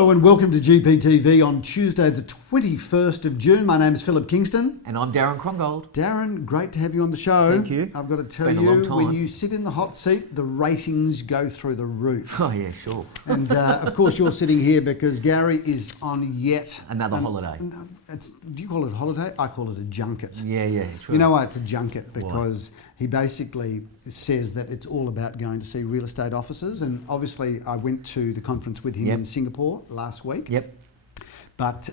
Hello and welcome to GPTV on Tuesday the 21st of June. My name is Philip Kingston. And I'm Darren Krongold. Darren, great to have you on the show. Thank you. I've got to tell Been a you, long time. when you sit in the hot seat, the ratings go through the roof. Oh yeah, sure. And of course you're sitting here because Gary is on yet Another holiday. Do you call it a holiday? I call it a junket. Yeah, true. You know why it's a junket? Because he basically says that it's all about going to see real estate offices. And obviously I went to the conference with him in Singapore last week. Yep. But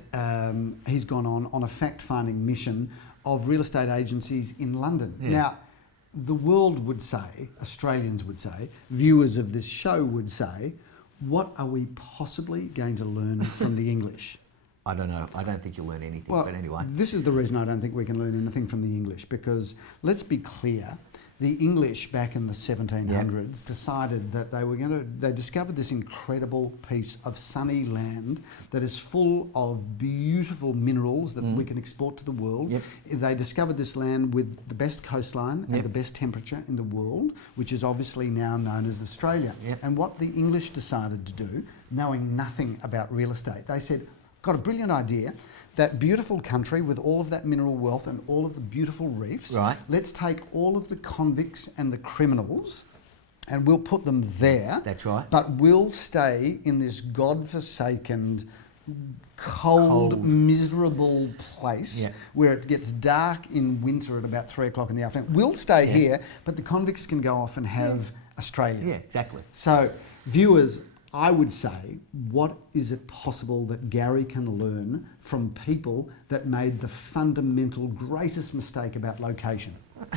he's gone on a fact-finding mission of real estate agencies in London. Yeah. Now, the world would say, Australians would say, viewers of this show would say, what are we possibly going to learn from the English? I don't know. I don't think you'll learn anything, Well, but anyway. this is the reason I don't think we can learn anything from the English, because let's be clear, the English back in the 1700s decided that they discovered this incredible piece of sunny land that is full of beautiful minerals that we can export to the world. Yep. They discovered this land with the best coastline and the best temperature in the world, which is obviously now known as Australia. Yep. And what the English decided to do, knowing nothing about real estate, they said, got a brilliant idea. That beautiful country with all of that mineral wealth and all of the beautiful reefs. Right. Let's take all of the convicts and the criminals and we'll put them there. That's right. But we'll stay in this godforsaken, cold, miserable place where it gets dark in winter at about 3 o'clock in the afternoon. We'll stay here, but the convicts can go off and have Australia. Yeah, exactly. So, viewers, I would say, what is it possible that Gary can learn from people that made the fundamental greatest mistake about location?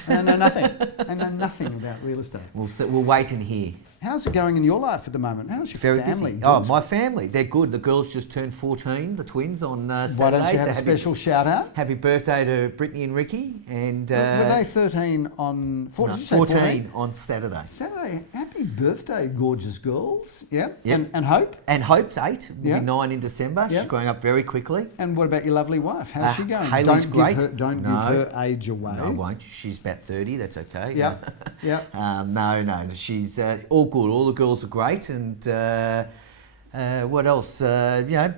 And I know nothing. I know nothing about real estate. We'll wait and hear. How's it going in your life at the moment? How's your Very family? busy. Oh, my family, they're good. The girls just turned 14, the twins, on Saturday. Why don't you have a so special shout out? Happy birthday to Brittany and Ricky. And Were they 13 on... no, did you say 14 on Saturday. Saturday. Happy birthday, gorgeous girls. Yep. Yep. And Hope? And Hope's 8, will Yep. be 9 in December. Yep. She's growing up very quickly. And what about your lovely wife? How's she going? Haley's great. Don't give her age away. No, I won't. She's about 30, that's okay. Yeah, yeah. No, she's all good. All the girls are great, and what else?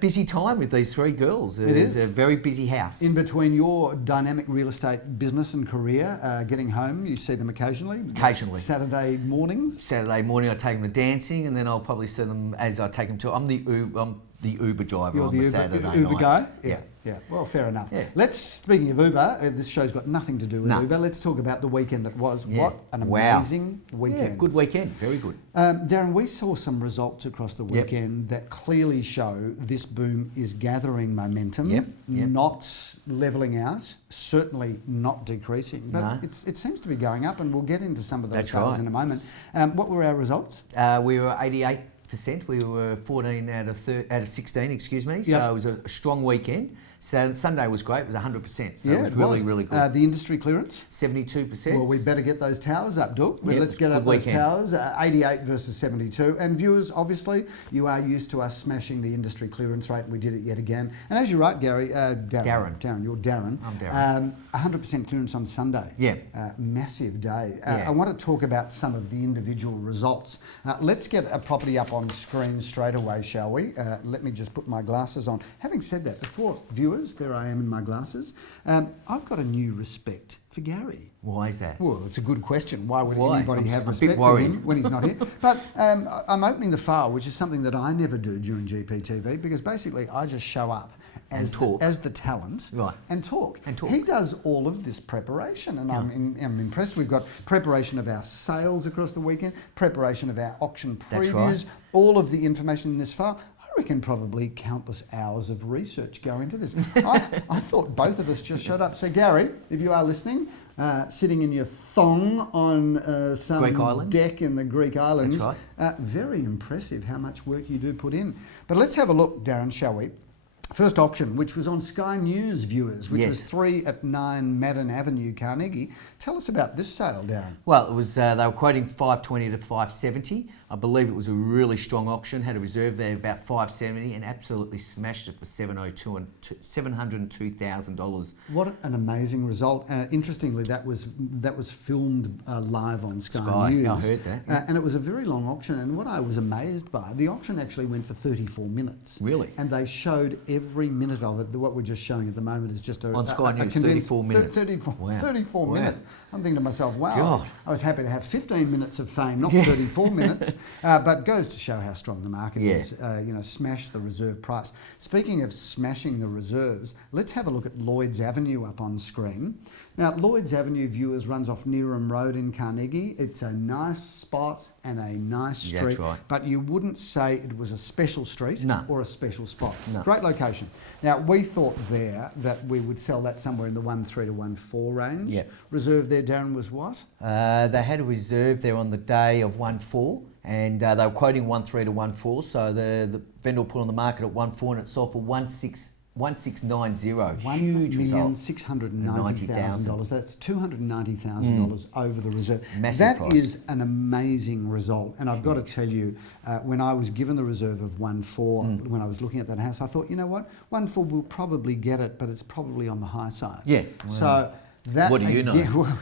Busy time with these 3 girls. It is a very busy house. In between your dynamic real estate business and career, getting home, you see them occasionally? Occasionally. Saturday mornings? Saturday morning I take them to dancing, and then I'll probably see them as I take them to... I'm the Uber driver You're on the Saturday Uber nights. guy? Yeah. Well, fair enough. Yeah. Speaking of Uber, this show's got nothing to do with Uber. Let's talk about the weekend that was. Yeah. What an amazing weekend. Yeah, good weekend. Very good. Darren, we saw some results across the weekend that clearly show this boom is gathering momentum, not levelling out, certainly not decreasing, but it seems to be going up, and we'll get into some of those sales in a moment. What were our results? We were 88%. We were 14 out of 16, excuse me. So it was a strong weekend. Sunday was great. It was 100%. So it was really good. The industry clearance? 72%. Well, we better get those towers up, Doug. Yep, Let's get up those weekend. towers. 88 versus 72. And viewers, obviously, you are used to us smashing the industry clearance rate, and we did it yet again. And as you're right, Gary, Darren, you're Darren. I'm Darren. 100% clearance on Sunday. Yeah. Massive day. I want to talk about some of the individual results. Let's get a property up on screen straight away, shall we? Let me just put my glasses on. Having said that, before viewers, there I am in my glasses. I've got a new respect for Gary. Why is that? Well, it's a good question. Why would Why? anybody have I'm a respect bit for worried. him when he's not here? But I'm opening the file, which is something that I never do during GPTV, because basically I just show up as the talent and talk. He does all of this preparation, and I'm impressed. We've got preparation of our sales across the weekend, preparation of our auction previews, all of the information in this file. I reckon probably countless hours of research go into this. I thought both of us just showed up. So Gary, if you are listening, sitting in your thong on some deck in the Greek islands, very impressive how much work you do put in. But let's have a look, Darren, shall we? First auction, which was on Sky News, viewers, which was 3 at 9 Madden Avenue, Carnegie. Tell us about this sale, Darren. Well, it was they were quoting 520 to 570. I believe it was a really strong auction. Had a reserve there about 570 and absolutely smashed it for $702,000. What an amazing result! Interestingly, that was filmed live on Sky News. Yeah, I heard that. Yeah. And it was a very long auction. And what I was amazed by, the auction actually went for 34 minutes. Really? And they showed every minute of it. What we're just showing at the moment is just on Sky News, 34 minutes. 34 minutes. I'm thinking to myself, wow, God. I was happy to have 15 minutes of fame, not 34 minutes. But goes to show how strong the market is. Smash the reserve price. Speaking of smashing the reserves, let's have a look at Lloyds Avenue up on screen. Now, Lloyds Avenue, viewers, runs off Nepean Road in Carnegie. It's a nice spot and a nice street. That's right. But you wouldn't say it was a special street or a special spot. No. Great location. Now, we thought there that we would sell that somewhere in the 1.3 to 1.4 range. Yep. Reserve there, Darren, was what? They had a reserve there on the day of 1.4 and they were quoting 1.3 to 1.4. So the vendor put on the market at 1.4 and it sold for 1.690. Huge result. $1,690,000. That's $290,000 over the reserve. Massive price. Is an amazing result. And I've got to tell you, when I was given the reserve of 1.4, when I was looking at that house, I thought, you know what, 1.4 will probably get it, but it's probably on the high side. Yeah. Wow. So. That what do you know? Well,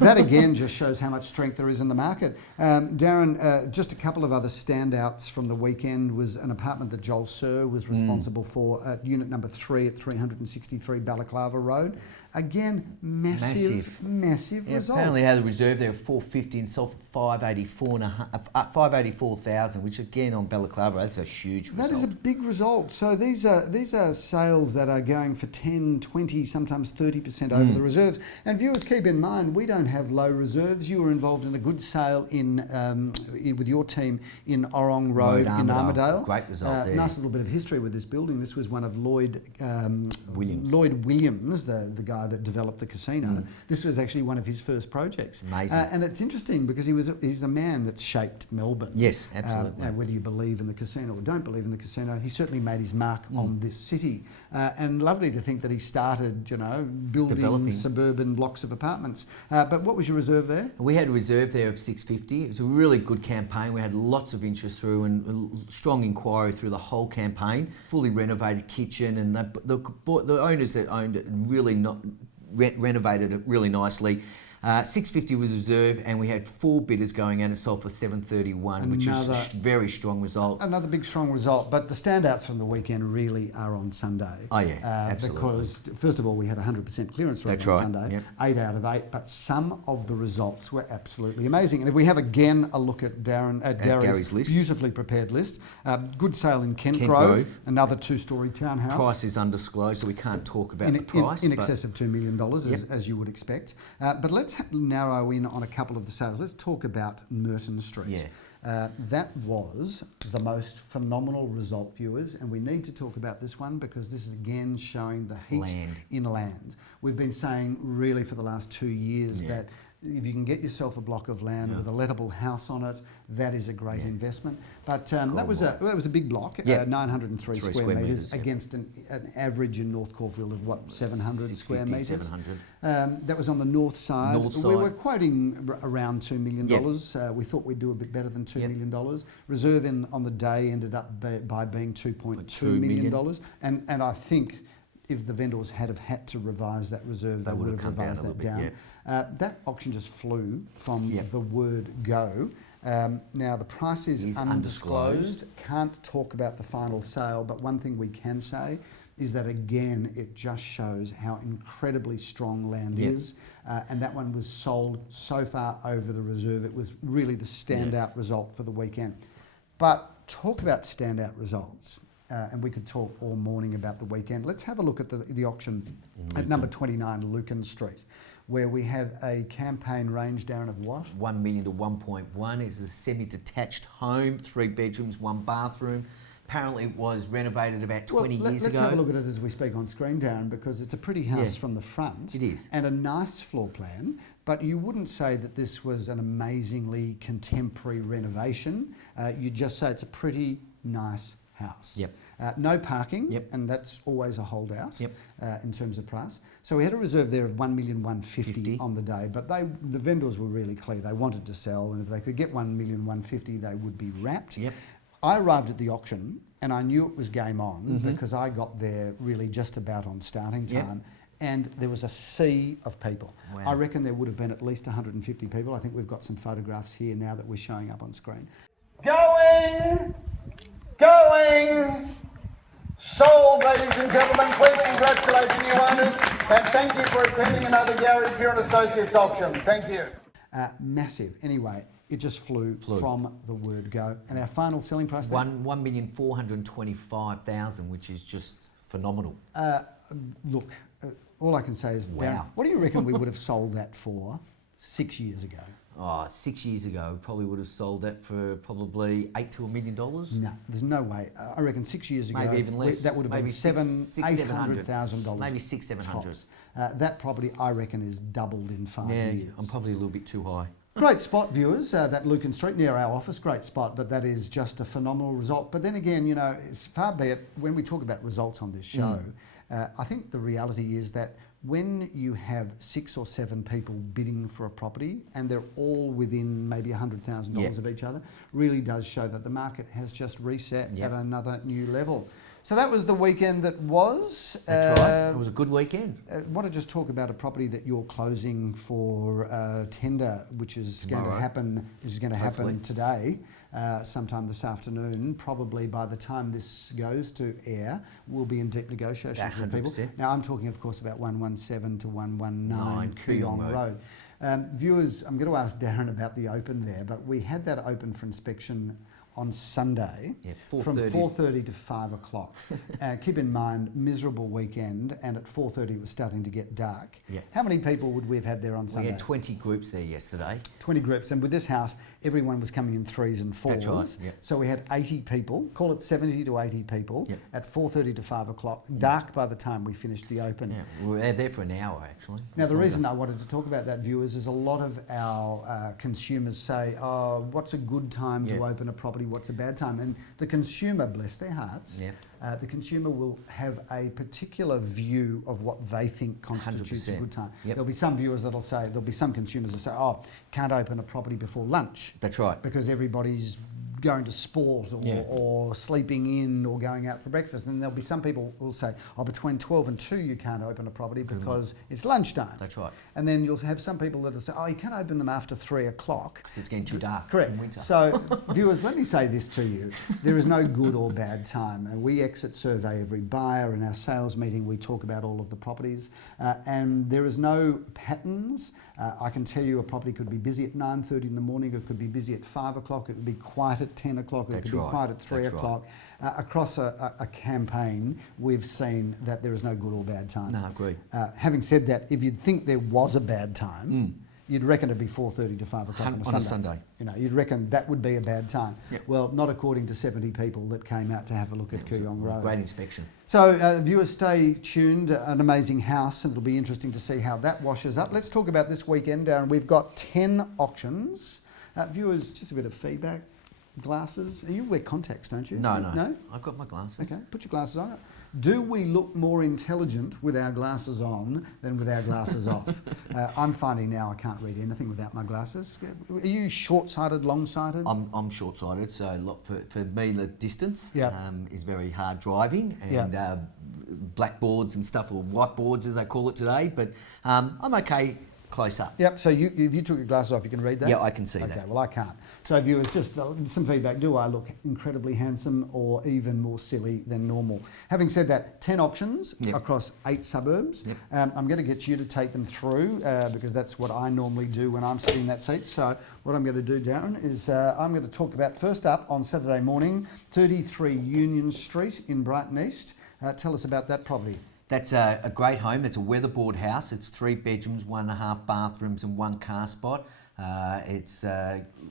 that again just shows how much strength there is in the market. Darren, just a couple of other standouts from the weekend was an apartment that Joel Sir was responsible for at unit number 3 at 363 Balaclava Road. Again, massive result. Apparently had a reserve there of 450 and sold for 584,000, which again on Balaclava, that's a huge result. That is a big result. So these are sales that are going for 10, 20, sometimes 30% over the reserves. And viewers, keep in mind, we don't have low reserves. You were involved in a good sale with your team in Orrong Road in Armadale. Great result there. Nice little bit of history with this building. This was one of Lloyd Williams, the guy that developed the casino. This was actually one of his first projects. Amazing. And it's interesting because he's a man that shaped Melbourne. Yes, absolutely. Whether you believe in the casino or don't believe in the casino, he certainly made his mark on this city. And lovely to think that he started, building suburban blocks of apartments. But what was your reserve there? We had a reserve there of 650. It was a really good campaign. We had lots of interest through and strong inquiry through the whole campaign. Fully renovated kitchen, and the owners that owned it really renovated it really nicely. 650 was reserved, and we had 4 bidders going and it sold for 731, which is a very strong result. Another big strong result, but the standouts from the weekend really are on Sunday. Oh yeah, absolutely. Because first of all, we had 100% clearance rate on Sunday, 8 out of 8, but some of the results were absolutely amazing. And if we have again a look at Gary's list, beautifully prepared list, good sale in Kent Grove, another 2-storey townhouse. Price is undisclosed, so we can't talk about the price. In excess of $2 million, as you would expect. But let's narrow in on a couple of the sales. Let's talk about Merton Street. That was the most phenomenal result, viewers, and we need to talk about this one because this is again showing the heat in land. We've been saying really for the last 2 years that if you can get yourself a block of land with a lettable house on it, that is a great investment. But that was a big block, 903 square metres against an average in North Caulfield of what, 700 square metres? 700. That was on the north side. We were quoting around $2 million. We thought we'd do a bit better than $2 million. Reserve on the day ended up by being $2.2 million. And I think if the vendors had to revise that reserve, they would have revised that down. That auction just flew from the word go. Now the price is undisclosed. Can't talk about the final sale, but one thing we can say is that again it just shows how incredibly strong land is, and that one was sold so far over the reserve. It was really the standout result for the weekend. But talk about standout results. And we could talk all morning about the weekend. Let's have a look at the auction at number 29 Lucan Street, where we had a campaign range, Darren, of what? 1 million to 1.1. It's a semi-detached home, 3 bedrooms, 1 bathroom. Apparently it was renovated about 20 years ago. Let's have a look at it as we speak on screen, Darren, because it's a pretty house from the front. It is. And a nice floor plan, but you wouldn't say that this was an amazingly contemporary renovation. You'd just say it's a pretty nice house. Yep. No parking, Yep. and that's always a holdout Yep. in terms of price. So we had a reserve there of 1,150,000 on the day, but the vendors were really clear. They wanted to sell, and if they could get 1,150,000, they would be wrapped. Yep. I arrived at the auction, and I knew it was game on because I got there really just about on starting time. Yep. And there was a sea of people. Wow. I reckon there would have been at least 150 people. I think we've got some photographs here now that we're showing up on screen. Going! Sold, ladies and gentlemen. Please congratulate the new owners and thank you for attending another Gary Pure Associates auction. Thank you. Massive. Anyway, it just flew from the word go. And our final selling price then? 1,425,000, which is just phenomenal. Look, all I can say is, Wow. Darren, what do you reckon we would have sold that for 6 years ago? Oh, 6 years ago, probably would have sold that for probably $8 to $1 million. No, there's no way. I reckon 6 years ago, Maybe even less. that would have been Maybe $800,000. Maybe $600,000. That property, I reckon, is doubled in 5 years. I'm probably a little bit too high. Great spot, viewers, that Lucan Street near our office, great spot, but that is just a phenomenal result. But then again, you know, it's far be it, when we talk about results on this show, I think the reality is that when you have 6 or 7 people bidding for a property and they're all within maybe $100,000 of each other, really does show that the market has just reset at another new level. So that was the weekend that was. That's right. It was a good weekend. I want to just talk about a property that you're closing for tender, which is going to happen. Is going to happen today, sometime this afternoon. Probably by the time this goes to air, we'll be in deep negotiations with people. Now I'm talking, of course, about 117 to 119 Kooyong Road. Viewers, I'm going to ask Darren about the open there, but we had that open for inspection on Sunday from 4:30 to 5 o'clock. Keep in mind, miserable weekend, and at 4:30 it was starting to get dark. How many people would we have had there on Sunday? We had 20 groups there yesterday. 20 groups, and with this house, everyone was coming in 3s and 4s. That's right. So we had 80 people, call it 70 to 80 people, at 4:30 to 5 o'clock, dark by the time we finished the open. We were there for an hour, actually. Now, the reason I wanted to talk about that, viewers, is a lot of our consumers say, oh, what's a good time to open a property? What's a bad time? And the consumer, bless their hearts, the consumer will have a particular view of what they think constitutes 100%. A good time. There'll be some viewers that'll say, there'll be some consumers that say, oh, can't open a property before lunch. That's right. Because everybody's going to sport or sleeping in or going out for breakfast. And there'll be some people who will say, oh, between 12 and 2 you can't open a property because it's lunchtime. That's right. And then you'll have some people that'll say, oh, you can't open them after 3 o'clock. Because it's getting too dark in winter. So, viewers, let me say this to you. There is no good or bad time. We exit survey every buyer. In our sales meeting, we talk about all of the properties. And there is no patterns. I can tell you a property could be busy at 9:30 in the morning, it could be busy at 5 o'clock, it could be quiet at 10 o'clock, it could be quiet at 3 o'clock. Across a campaign, we've seen that there is no good or bad time. No, I agree. Having said that, if you'd think there was a bad time, you'd reckon it'd be 4:30 to 5 o'clock on a Sunday. You know, you'd reckon that would be a bad time. Well, not according to 70 people that came out to have a look at Kooyong Road. Great inspection. So viewers, stay tuned. An amazing house, and it'll be interesting to see how that washes up. Let's talk about this weekend, Darren. We've got 10 auctions. Viewers, just a bit of feedback. Glasses. You wear contacts, don't you? No. No? I've got my glasses. Okay, put your glasses on. Do we look more intelligent with our glasses on than with our glasses off? I'm finding now I can't read anything without my glasses. Are you short-sighted, long-sighted? I'm short-sighted, so for me the distance is very hard driving, and blackboards and stuff, or whiteboards as they call it today, but I'm okay close up. Yep, so if you took your glasses off, you can read that? Yeah, I can see that. Okay, well I can't. So viewers, just some feedback. Do I look incredibly handsome or even more silly than normal? Having said that, 10 auctions across 8 suburbs. I'm going to get you to take them through because that's what I normally do when I'm sitting in that seat. So what I'm going to do, Darren, is I'm going to talk about, first up on Saturday morning, 33 Union Street in Brighton East. Tell us about that property. That's a great home. It's a weatherboard house. It's 3 bedrooms, 1.5 bathrooms and 1 car spot. It's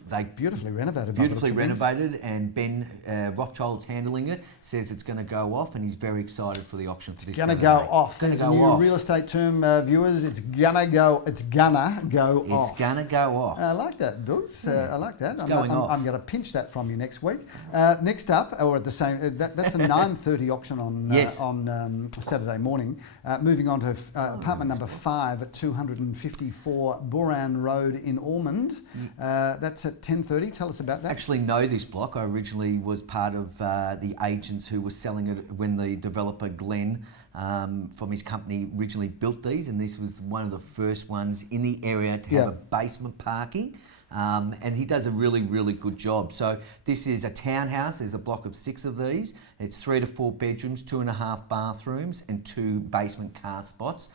they beautifully renovated. Beautifully renovated, and Ben Rothschild's handling it. Says it's going to go off, and he's very excited for the auction for this. It's going to go off. There's a new real estate term, viewers. It's gonna go. It's gonna go off. It's gonna go off. I like that, Dooks. I like that. I'm going off. I'm going to pinch that from you next week. Next up, or at the same, that's a 9:30 auction on on Saturday morning. Moving on to apartment number 5 at 254 Boran Road in Ormond. That's at 10:30. Tell us about that. I actually know this block. I originally was part of the agents who were selling it when the developer Glenn from his company originally built these, and this was one of the first ones in the area to have a basement parking. And he does a really, really good job. So this is a townhouse. There's a block of 6 of these. It's 3 to 4 bedrooms, 2.5 bathrooms, and 2 basement car spots.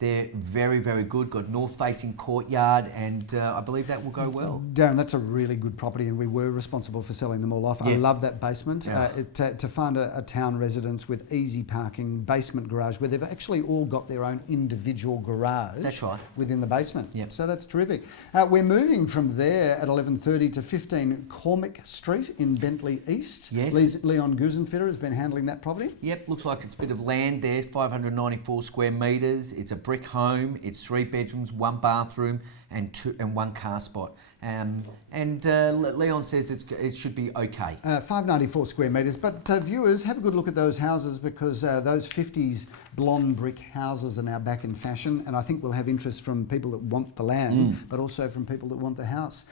They're very, very good. Got north-facing courtyard, and I believe that will go well. Darren, that's a really good property, and we were responsible for selling them all off. I love that basement. To find a town residence with easy parking, basement garage, where they've actually all got their own individual garage. That's right. Within the basement. Yep. So that's terrific. We're moving from there at 11:30 to 15 Cormick Street in Bentley East. Yes. Leon Gusenfitter has been handling that property. Yep, looks like it's a bit of land there, 594 square metres. It's a brick home. It's 3 bedrooms, 1 bathroom, and 1 car spot. Leon says it should be okay. 594 square metres, but viewers, have a good look at those houses, because those 50s blonde brick houses are now back in fashion, and I think we'll have interest from people that want the land, but also from people that want the house.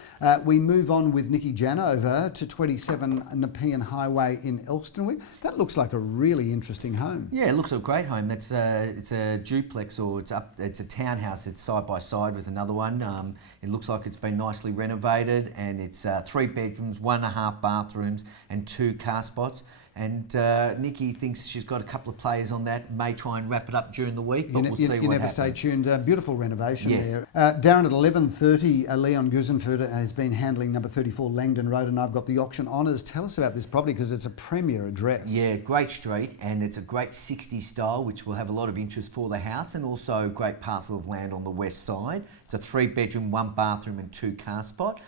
We move on with Nikki Janover to 27 Nepean Highway in ELSTERNWICK. That looks like a really interesting home. Yeah, it looks a great home. It's a duplex, or it's a townhouse. It's side by side with another one. It looks like it's been nicely renovated, and it's 3 bedrooms, 1.5 bathrooms, and 2 car spots. And Nikki thinks she's got a couple of players on that. May try and wrap it up during the week, but we'll see what happens. You never stay tuned. Beautiful renovation there. Darren, at 11:30, Leon Gusenfitter has been handling number 34 Langdon Road, and I've got the auction honours. Tell us about this property, because it's a premier address. Yeah, great street, and it's a great 60s style, which will have a lot of interest for the house, and also a great parcel of land on the west side. It's a 3 bedroom, 1 bathroom, and 2 car spot.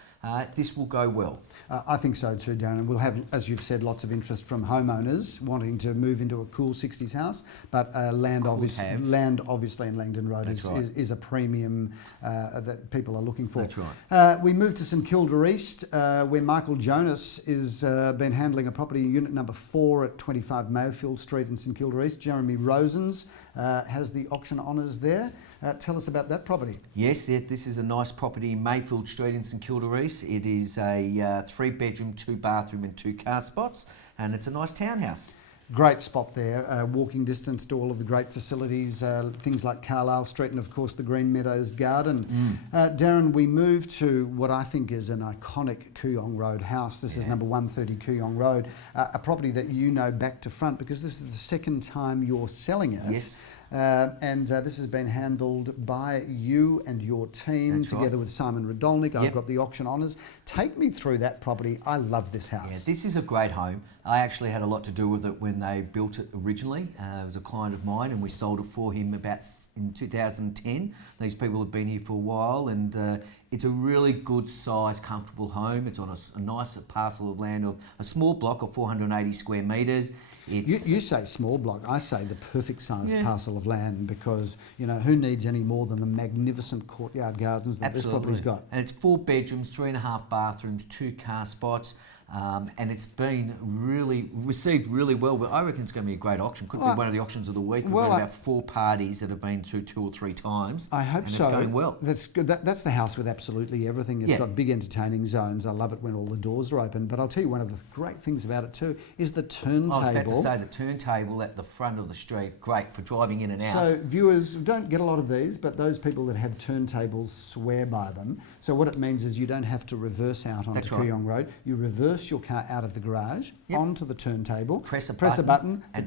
This will go well. I think so too, Darren. We'll have, as you've said, lots of interest from homeowners wanting to move into a cool 60s house, but land obviously in Langdon Road is a premium that people are looking for. That's right. We move to St Kilda East, where Michael Jonas is been handling a property, unit number 4 at 25 Mayfield Street in St Kilda East. Jeremy Rosens has the auction honours there. Tell us about that property. Yes, this is a nice property in Mayfield Street in St Kilda East. It is a 3 bedroom, 2 bathroom, and 2 car spots, and it's a nice townhouse. Great spot there, walking distance to all of the great facilities, things like Carlisle Street, and of course the Green Meadows Garden. Darren, we move to what I think is an iconic Kooyong Road house. This is number 130 Kooyong Road, a property that you know back to front, because this is the second time you're selling it. Yes. This has been handled by you and your team. That's together with Simon Radolnik. I've got the auction honours. Take me through that property. I love this house. Yeah, this is a great home. I actually had a lot to do with it when they built it originally. It was a client of mine, and we sold it for him in 2010. These people have been here for a while, and it's a really good size, comfortable home. It's on a nice parcel of land of a small block of 480 square metres. You say small block, I say the perfect size parcel of land, because who needs any more than the magnificent courtyard gardens that this property's got. And it's 4 bedrooms, 3.5 bathrooms, 2 car spots. And it's been received really well. But I reckon it's going to be a great auction. Could be one of the auctions of the week. We've got about 4 parties that have been through 2 or 3 times. I hope so. It's going well. That's good. That's the house with absolutely everything. It's got big entertaining zones. I love it when all the doors are open. But I'll tell you, one of the great things about it too is the turntable. I was about to say, the turntable at the front of the street, great for driving in and out. So viewers don't get a lot of these, but those people that have turntables swear by them. So what it means is you don't have to reverse out onto Kooyong Road. You reverse your car out of the garage onto the turntable. Press a button. And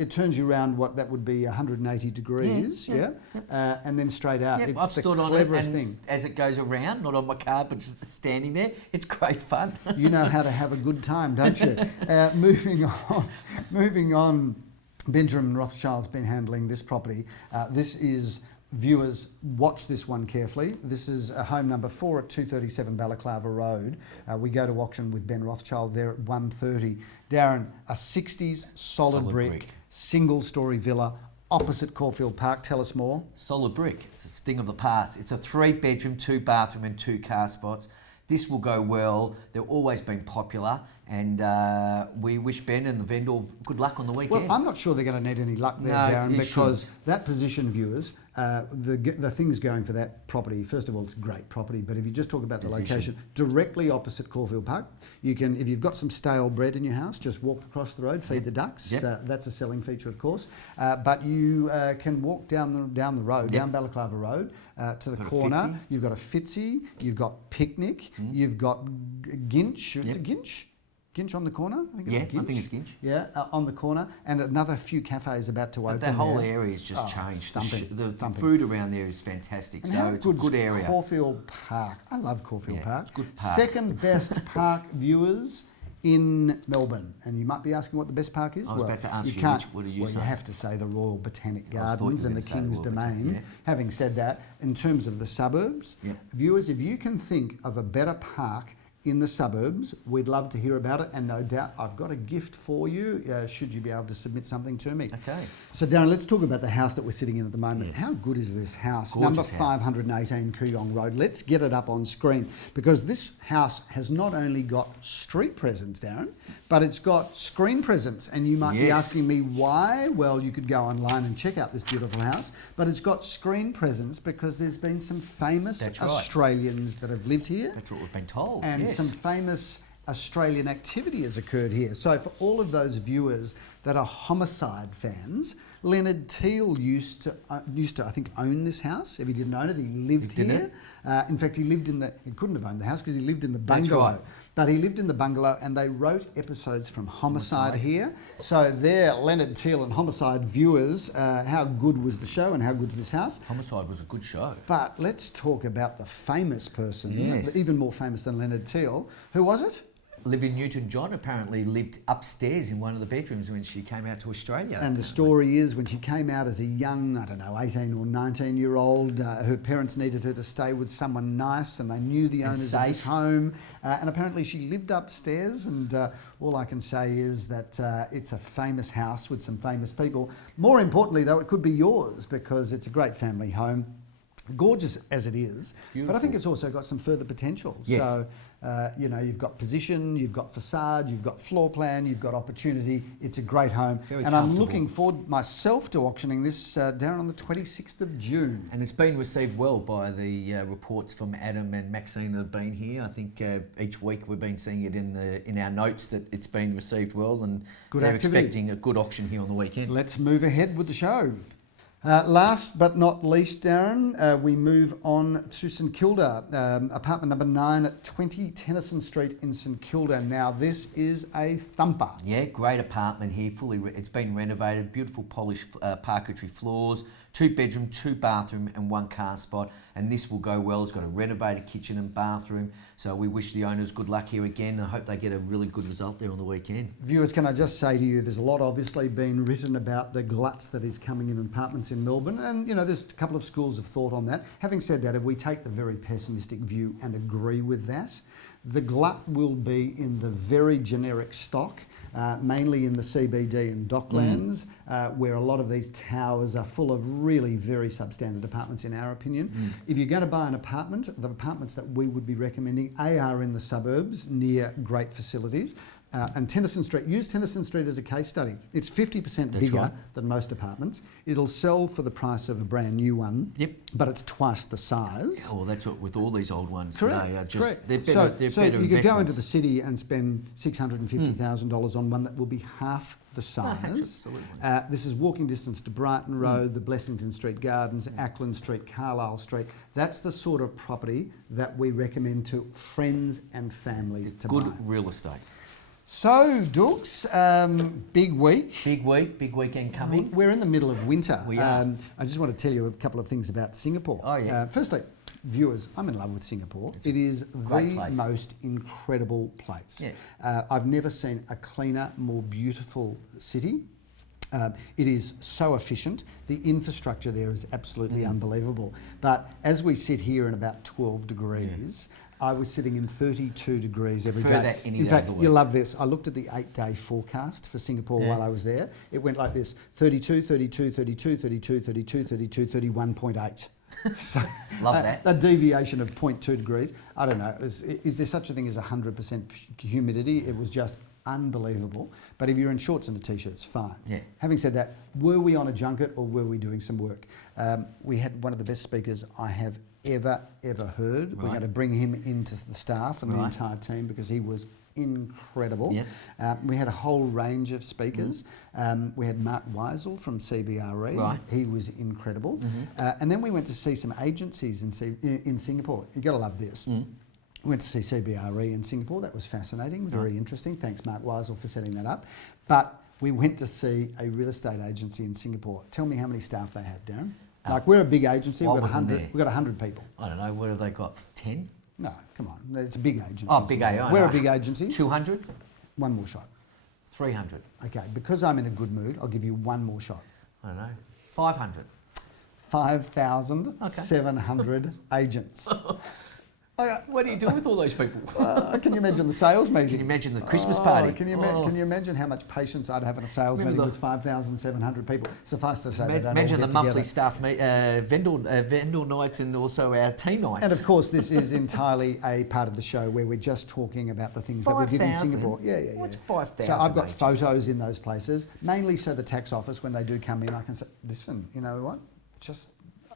it turns you around what that would be 180 degrees. And then straight out. It's I've the stood on cleverest it thing. As it goes around, not on my car, but just standing there. It's great fun. You know how to have a good time, don't you? Moving on. Benjamin Rothschild's been handling this property. This is viewers, watch this one carefully. This is home number 4 at 237 Balaclava Road. We go to auction with Ben Rothschild there at 1:30. Darren, a 60s solid brick, single-storey villa opposite Caulfield Park. Tell us more. Solid brick. It's a thing of the past. It's a 3-bedroom, 2-bathroom and 2 car spots. This will go well. They've always been popular, and we wish Ben and the vendor good luck on the weekend. Well, I'm not sure they're going to need any luck there, Darren, because that position, viewers, the things going for that property, first of all, it's a great property, but if you just talk about the location, directly opposite Caulfield Park, you can, if you've got some stale bread in your house, just walk across the road, feed the ducks. That's a selling feature, of course. But you can walk down the road, down Balaclava Road, to the corner. You've got a Fitzy, you've got Picnic, you've got Ginch. Is it Ginch? Ginch on the corner? I think it's Ginch. Yeah, on the corner, and another few cafes about to open. That whole area has just changed. The food around there is fantastic, and so it's a good area. Caulfield Park. I love Caulfield Park. It's a good park. Second best park, viewers, in Melbourne. And you might be asking what the best park is. I was about to ask you, what do you say? You have to say the Royal Botanic Gardens and the King's Domain. Having said that, in terms of the suburbs, viewers, if you can think of a better park in the suburbs, we'd love to hear about it, and no doubt I've got a gift for you, should you be able to submit something to me. Okay. So Darren, let's talk about the house that we're sitting in at the moment. How good is this house? Gorgeous Number 518 Kooyong Road. Let's get it up on screen, because this house has not only got street presence, Darren, but it's got screen presence. And you might be asking me why. Well, you could go online and check out this beautiful house, but it's got screen presence because there's been some famous Australians that have lived here. That's what we've been told. And some famous Australian activity has occurred here. So for all of those viewers that are homicide fans, Leonard Teale used to I think own this house. If he didn't own it, he lived here. In fact, he couldn't have owned the house because he lived in the bungalow. That's right. But he lived in the bungalow, and they wrote episodes from Homicide here. So there, Leonard Teale and Homicide viewers, how good was the show and how good's this house? Homicide was a good show. But let's talk about the famous person, even more famous than Leonard Teale. Who was it? Olivia Newton-John apparently lived upstairs in one of the bedrooms when she came out to Australia. And the story is, when she came out as a young, 18 or 19-year-old, her parents needed her to stay with someone nice, and they knew the owners of this home. And apparently she lived upstairs, and all I can say is that it's a famous house with some famous people. More importantly, though, it could be yours, because it's a great family home. Gorgeous as it is, but I think it's also got some further potential. So, you've got position, you've got facade, you've got floor plan, you've got opportunity. It's a great home. And I'm looking forward myself to auctioning this, Darren, on the 26th of June. And it's been received well by the reports from Adam and Maxine that have been here. I think each week we've been seeing it in our notes that it's been received well, and they're expecting a good auction here on the weekend. Let's move ahead with the show. Last but not least, Darren, we move on to St Kilda, apartment number 9 at 20 Tennyson Street in St Kilda. Now, this is a thumper. Yeah, great apartment here. It's been renovated, beautiful polished parquetry floors, 2-bedroom, 2-bathroom and 1 car spot. And this will go well. It's got a renovated kitchen and bathroom. So we wish the owners good luck here again. I hope they get a really good result there on the weekend. Viewers, can I just say to you, there's a lot obviously been written about the glut that is coming in apartments in Melbourne. And, there's a couple of schools of thought on that. Having said that, if we take the very pessimistic view and agree with that, the glut will be in the very generic stock, mainly in the CBD and Docklands, where a lot of these towers are full of really very substandard apartments, in our opinion. If you're going to buy an apartment, the apartments that we would be recommending, are in the suburbs near great facilities. And Tennyson Street, use Tennyson Street as a case study. It's 50% bigger than most apartments. It'll sell for the price of a brand new one, but it's twice the size. Oh, that's what with all these old ones Correct. today. Correct. They're better, so you could go into the city and spend $650,000 on one that will be half the size. This is walking distance to Brighton Road, the Blessington Street Gardens, Ackland Street, Carlisle Street. That's the sort of property that we recommend to friends and family to buy. Good real estate. So, Dooks, big week. Big weekend coming. We're in the middle of winter. We are. I just want to tell you a couple of things about Singapore. Oh, yeah. Firstly, viewers, I'm in love with Singapore. It is the most incredible place. I've never seen a cleaner, more beautiful city. It is so efficient. The infrastructure there is absolutely unbelievable. But as we sit here in about 12 degrees, I was sitting in 32 degrees every day. In fact, you'll love this. I looked at the 8-day forecast for Singapore while I was there. It went like this: 32, 32, 32, 32, 32, 32, 31.8. So, love that. A deviation of 0.2 degrees. I don't know. Is there such a thing as 100% humidity? It was just unbelievable. But if you're in shorts and a t-shirt, it's fine. Yeah. Having said that, were we on a junket or were we doing some work? We had one of the best speakers I have ever heard. We're going to bring him into the staff and the entire team because he was incredible. Yeah. We had a whole range of speakers. We had Mark Weisel from CBRE. Right. He was incredible. And then we went to see some agencies in Singapore. You've got to love this. We went to see CBRE in Singapore. That was fascinating, very interesting. Thanks, Mark Weisel, for setting that up. But we went to see a real estate agency in Singapore. Tell me how many staff they have, Darren. Like, we're a big agency. We've got 100. We've got 100 people. I don't know. What have they got? 10? No, come on. It's a big agency. Oh, big A. We're a big agency. 200? One more shot. 300. Okay, because I'm in a good mood, I'll give you one more shot. I don't know. 500. 5,700 agents. What do you do with all those people? Can you imagine the sales meeting? Can you imagine the Christmas party? Can you imagine how much patience I'd have at a sales meeting with 5,700 people? Suffice to say, imagine the monthly staff vendor nights and also our team nights. And of course, this is entirely a part of the show where we're just talking about the things that we did in Singapore. Yeah. What's 5,000? So I've got photos in those places, mainly so the tax office, when they do come in, I can say, listen, you know what?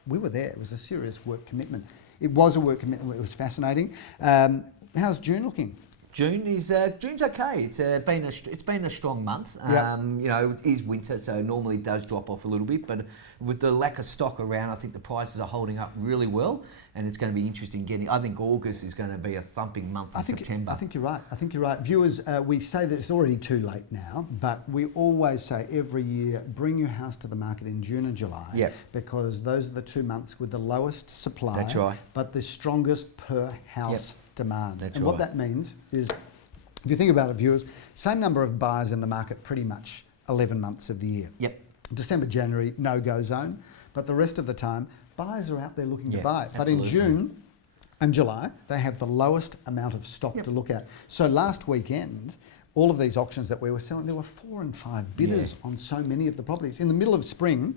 We were there. It was a serious work commitment. It was a work commitment. It was fascinating. How's June looking? June's okay. It's been a strong month. You know, it is winter, so normally it does drop off a little bit. But with the lack of stock around, I think the prices are holding up really well, and it's going to be interesting getting. I think August is going to be a thumping month in September. I think you're right. Viewers, we say that it's already too late now, but we always say every year, bring your house to the market in June and July, because those are the 2 months with the lowest supply. That's right. But the strongest per house demand. And what that means is, if you think about it, viewers, same number of buyers in the market pretty much 11 months of the year. Yep. December, January, no-go zone. But the rest of the time, buyers are out there looking to buy it. But in June and July, they have the lowest amount of stock to look at. So last weekend, all of these auctions that we were selling, there were 4 and 5 bidders on so many of the properties. In the middle of spring,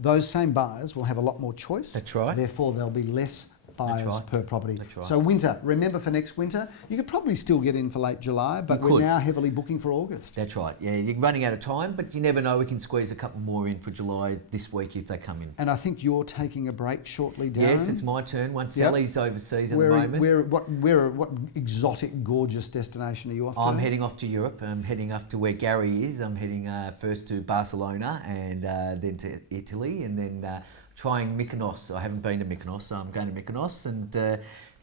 those same buyers will have a lot more choice. That's right. Therefore, there'll be less buyers per property. So winter, remember for next winter, you could probably still get in for late July, but we're now heavily booking for August. That's right. Yeah, you're running out of time, but you never know. We can squeeze a couple more in for July this week if they come in. And I think you're taking a break shortly, Darren. Yes, it's my turn. Once Sally's overseas at the moment. What exotic, gorgeous destination are you off to? I'm heading off to Europe. I'm heading off to where Gary is. I'm heading first to Barcelona and then to Italy, and then trying Mykonos. I haven't been to Mykonos, so I'm going to Mykonos, and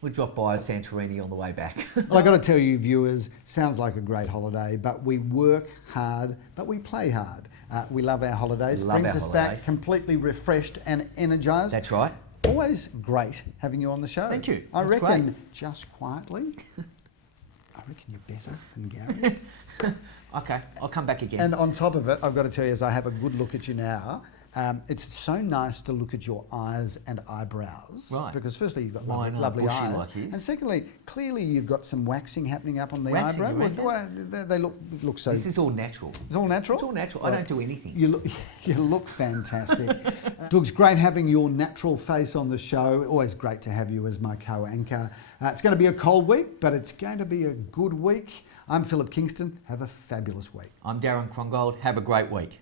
we'll drop by Santorini on the way back. Well, I've got to tell you, viewers, sounds like a great holiday, but we work hard, but we play hard. We love our holidays. Brings us back completely refreshed and energised. That's right. Always great having you on the show. Thank you. I reckon, just quietly, I reckon you're better than Gary. Okay, I'll come back again. And on top of it, I've got to tell you, as I have a good look at you now, it's so nice to look at your eyes and eyebrows. Right. Because firstly, you've got lovely eyes. Like his. And secondly, clearly you've got some waxing happening up on the eyebrow. They look so... This is all natural. It's all natural? It's all natural. Well, I don't do anything. You look fantastic. Doug's great having your natural face on the show. Always great to have you as my co-anchor. It's going to be a cold week, but it's going to be a good week. I'm Philip Kingston. Have a fabulous week. I'm Darren Krongold. Have a great week.